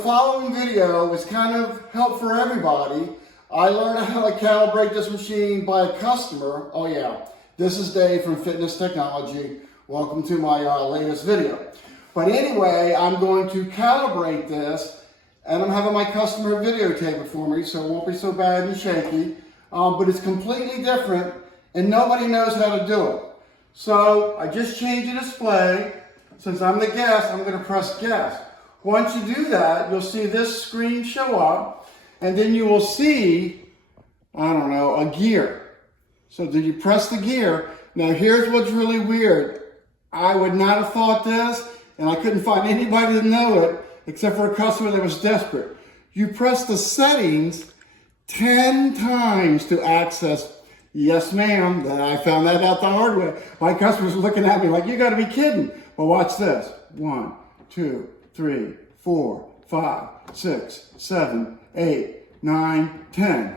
The following video is kind of help for everybody. I learned how to calibrate this machine by a customer. Oh yeah, this is Dave from Fitness Technology. Welcome to my latest video. But anyway, I'm going to calibrate this and I'm having my customer videotape it for me so it won't be so bad and shaky. But it's completely different and nobody knows how to do it. So I just changed the display. Since I'm the guest, I'm going to press guest. Once you do that, you'll see this screen show up, and then you will see, I don't know, a gear. So then you press the gear. Now here's what's really weird. I would not have thought this, and I couldn't find anybody to know it, except for a customer that was desperate. You press the settings 10 times to access. Yes, ma'am, I found that out the hard way. My customers were looking at me like, you gotta be kidding. Well, watch this. 1, 2, 3, 4, 5, 6, 7, 8, 9, 10,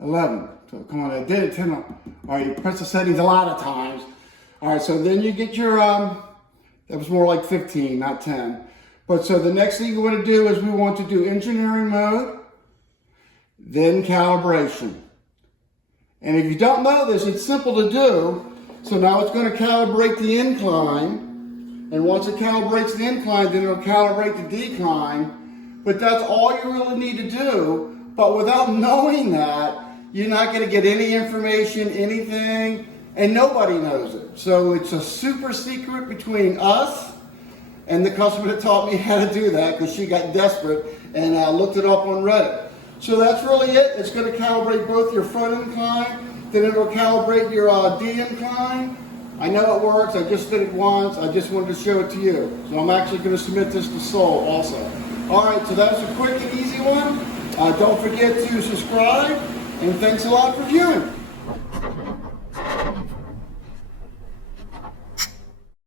11. So come on, I did it 10. All right, you press the settings a lot of times. All right, so then you get your, that was more like 15, not 10. But so the next thing you want to do is we want to do engineering mode, then calibration. And if you don't know this, it's simple to do. So now it's going to calibrate the incline. And once it calibrates the incline, then it'll calibrate the decline. But that's all you really need to do. But without knowing that, you're not going to get any information, anything, and nobody knows it. So it's a super secret between us and the customer that taught me how to do that because she got desperate and looked it up on Reddit. So that's really it. It's going to calibrate both your front incline, then it'll calibrate your D incline. I know it works. I just did it once. I just wanted to show it to you. So I'm actually going to submit this to Soul also. All right, so that's a quick and easy one. Don't forget to subscribe, and thanks a lot for viewing.